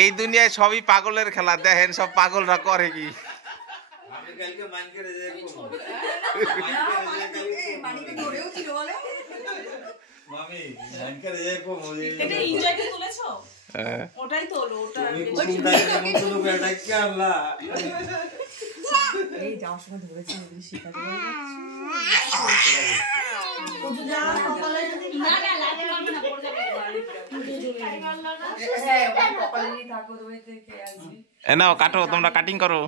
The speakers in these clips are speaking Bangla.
এই দুনিয়ায় সবই পাগলের খেলা। দেখেন সব পাগলরা করে কি। ওটাই তোলো, ওটা এই যাওয়ার সময় ধরেছি শিকার নাও কাটো, তোমরা কাটিং করো।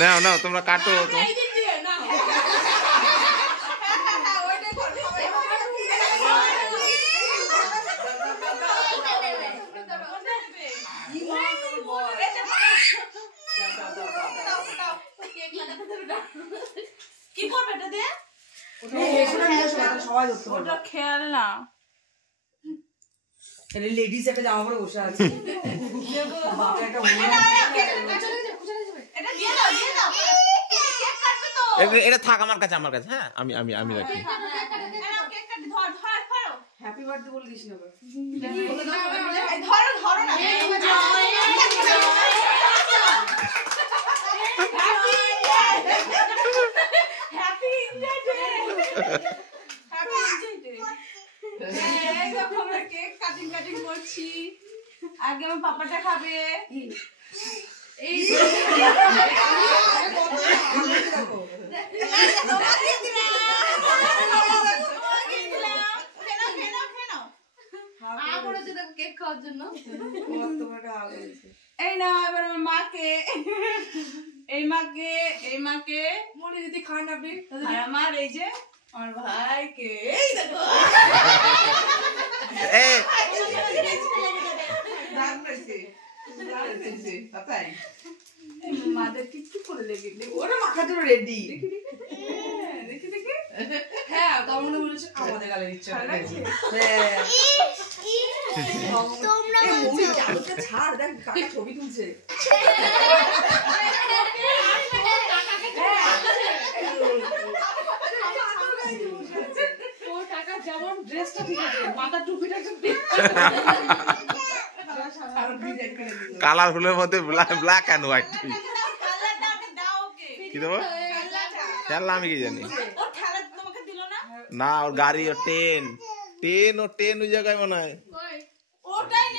নাও নাও তোমরা কাটো। কি করবে এটা দিয়ে? ওটা খেয়াল না, লেডিস একটা জামা পরে বসে আছে। এটা থাক আমার কাছে, আমার কাছে। হ্যাঁ আমি আমি আমি রাখি। হ্যাপি বার্থডে বলে দিস না। ধরো ধরো না। Happy enjoy day. Happy enjoy day. এই দেখো আমরা কেক কাটিং করছি। আগে আমার পাপাটা খাবে। এই কেক খাওয়ার জন্য এই না এবার আমার মাকে, এই মাকে মনে যদি খাওয়াবি, আমার এই যে আমার ভাইকে এই দেখো মাদের টিকটিক করে লেগে ওরা মাখার জন্য রেডি। দেখি দেখি। হ্যাঁ তার মনে বলেছে আমাদের গালে ইচ্ছা ছাড়। দেখ কাকা ছবি তুলছে। যেমন ড্রেসটা ঠিক আছে, মাথার টুপিটা কালারফুলের মধ্যে ব্ল্যাক এন্ড হোয়াইট। কি দেবো খেলনা? আমি কি জানি না। ওর গাড়ি ও ট্রেন ওই জায়গায় মনে হয়।